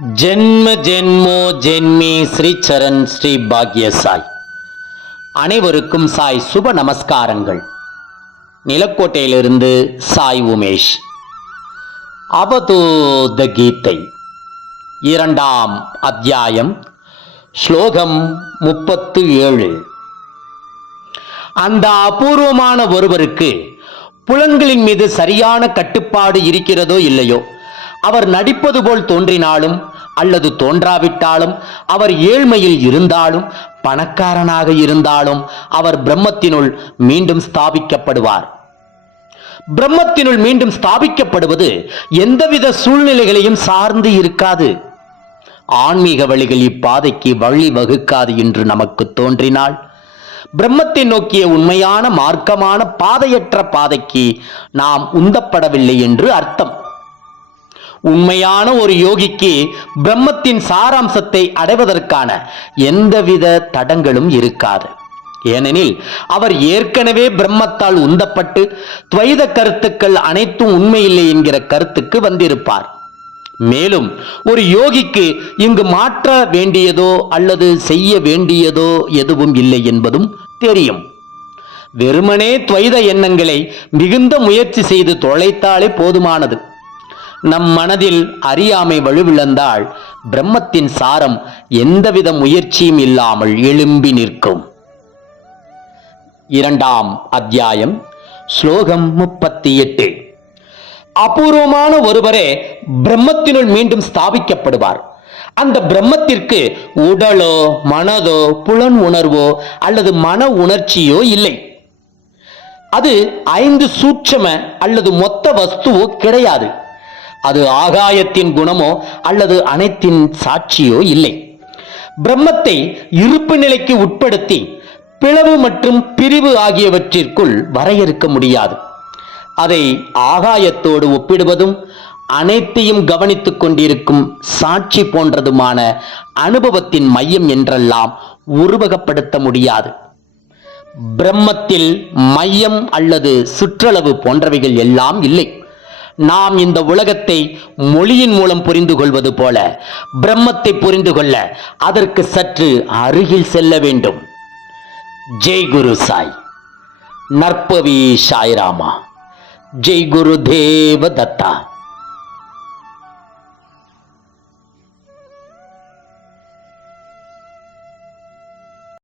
ஜென்ம ஜென்மோ ஜென்மி ஸ்ரீ சரண் ஸ்ரீ பாக்ய சாய் அனைவருக்கும் சாய் சுப நமஸ்காரங்கள். நிலக்கோட்டையிலிருந்து சாய் உமேஷ். அவதூத கீதை. இரண்டாம் அத்தியாயம். ஸ்லோகம் முப்பத்து ஏழு அந்த அபூர்வமான ஒருவருக்கு புலன்களின் மீது சரியான கட்டுப்பாடு இருக்கிறதோ இல்லையோ? அவர் நடிப்பது போல் தோன்றினாலும் அல்லது தோன்றாவிட்டாலும் அவர் ஏழ்மையில் இருந்தாலும் பணக்காரனாக இருந்தாலும் அவர் பிரம்மத்தினுள் மீண்டும் ஸ்தாபிக்கப்படுவார். பிரம்மத்தினுள் மீண்டும் ஸ்தாபிக்கப்படுவது எந்தவித சூழ்நிலைகளையும் சார்ந்து இருக்காது. ஆன்மீக வழிகள் இப்பாதைக்கு வழி வகுக்காது என்று நமக்கு தோன்றினால் பிரம்மத்தை நோக்கிய உண்மையான மார்க்கமான பாதையற்ற பாதைக்கு நாம் உந்தப்படவில்லை என்று அர்த்தம். உண்மையான ஒரு யோகிக்கு பிரம்மத்தின் சாராம்சத்தை அடைவதற்கான எந்தவித தடங்களும் இருக்காது. ஏனெனில் அவர் ஏற்கனவே பிரம்மத்தால் உந்தப்பட்டு துவைத கருத்துக்கள் அனைத்தும் உண்மையில்லை என்கிற கருத்துக்கு வந்திருப்பார். மேலும் ஒரு யோகிக்கு இங்கு மாற்ற வேண்டியதோ அல்லது செய்ய வேண்டியதோ எதுவும் இல்லை என்பதும் தெரியும். வெறுமனே துவைத எண்ணங்களை மிகுந்த முயற்சி செய்து தொலைத்தாலே போதுமானது. நம் மனதில் அறியாமை வலுவிழந்தால் பிரம்மத்தின் சாரம் எந்தவித முயற்சியும் இல்லாமல் எழும்பி நிற்கும். இரண்டாம் அத்தியாயம் ஸ்லோகம் முப்பத்தி எட்டு. அபூர்வமான ஒருவரே பிரம்மத்தினுள் மீண்டும் ஸ்தாபிக்கப்படுவார். அந்த பிரம்மத்திற்கு உடலோ மனதோ புலன் உணர்வோ அல்லது மன உணர்ச்சியோ இல்லை. அது ஐந்து சூட்சம அல்லது மொத்த வஸ்துவோ கிடையாது. அது ஆகாயத்தின் குணமோ அல்லது அனைத்தின் சாட்சியோ இல்லை. பிரம்மத்தை இருப்பு நிலைக்கு உட்படுத்தி பிளவு மற்றும் பிரிவு ஆகியவற்றிற்குள் வரையறுக்க முடியாது. அதை ஆகாயத்தோடு ஒப்பிடுவதும் அனைத்தையும் கவனித்துக் கொண்டிருக்கும் சாட்சி போன்றதுமான அனுபவத்தின் மையம் என்றெல்லாம் உருவகப்படுத்த முடியாது. பிரம்மத்தில் மையம் அல்லது சுற்றளவு போன்றவைகள் எல்லாம் இல்லை. நாம் இந்த உலகத்தை மொழியின் மூலம் புரிந்து கொள்வது போல பிரம்மத்தை புரிந்து கொள்ள அதற்கு சற்று அருகில் செல்ல வேண்டும். ஜெய் குரு சாய். நற்பவி சாய்ராமா. ஜெய் குரு தேவ தத்தா.